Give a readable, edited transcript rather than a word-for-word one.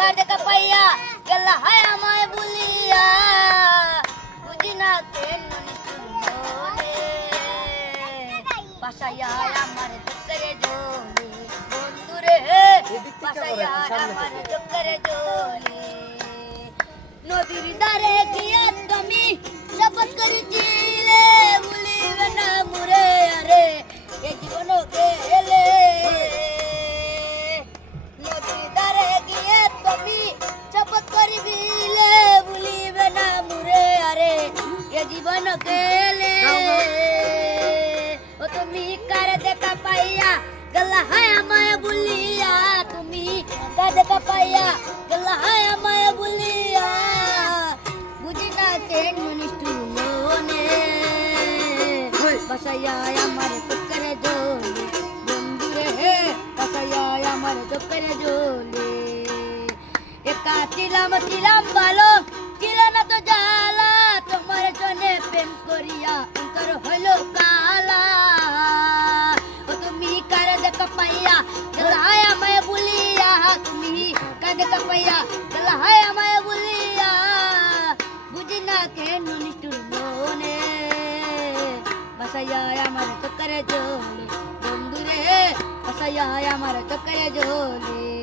কার দেখা পাইয়া গেলা হায় আমায় বলিয়া বুঝি না কেন মনে বাসায়া আমার চক্করে জলে বন্ধুরে বাসায়া আমার চক্করে জলে নদীর ধারে গিয়া তুমি শপথ করেছিলে ভুলিবে না মুরে আরে এ জীবন গেলে নদীর ধারে গিয়ে তুমি শপথ করিবিলে ভুলিবে না মুরে আরে এ জীবন গেলে ও তুমি কার দেখা পাইয়া গেলা হায় আমায় বলিয়া তুমি কার দেখা পাইয়া গেলা হায় আমায় বলিয়া বুঝি না কেন মনে বাসায়া আমার চক্করে জলে বন্ধুরে হে বাসায়া আমার চক্করে জলে একা ছিলাম ভালো ছিল না তো জ্বালা তোমার জন্যে প্রেম করিয়া অন্তর হলো কালা ও তুমি কার দেখা পাইয়া গেলা হায় আমায় বলিয়া তুমি কার দেখা পাইয়া গেলা হায় আমায় বলিয়া বুঝি না কেন নিষ্ঠুর মনে বাসায়া আমার চক্করে জলে বন্ধুরে বাসায়া আমার চক্করে জলে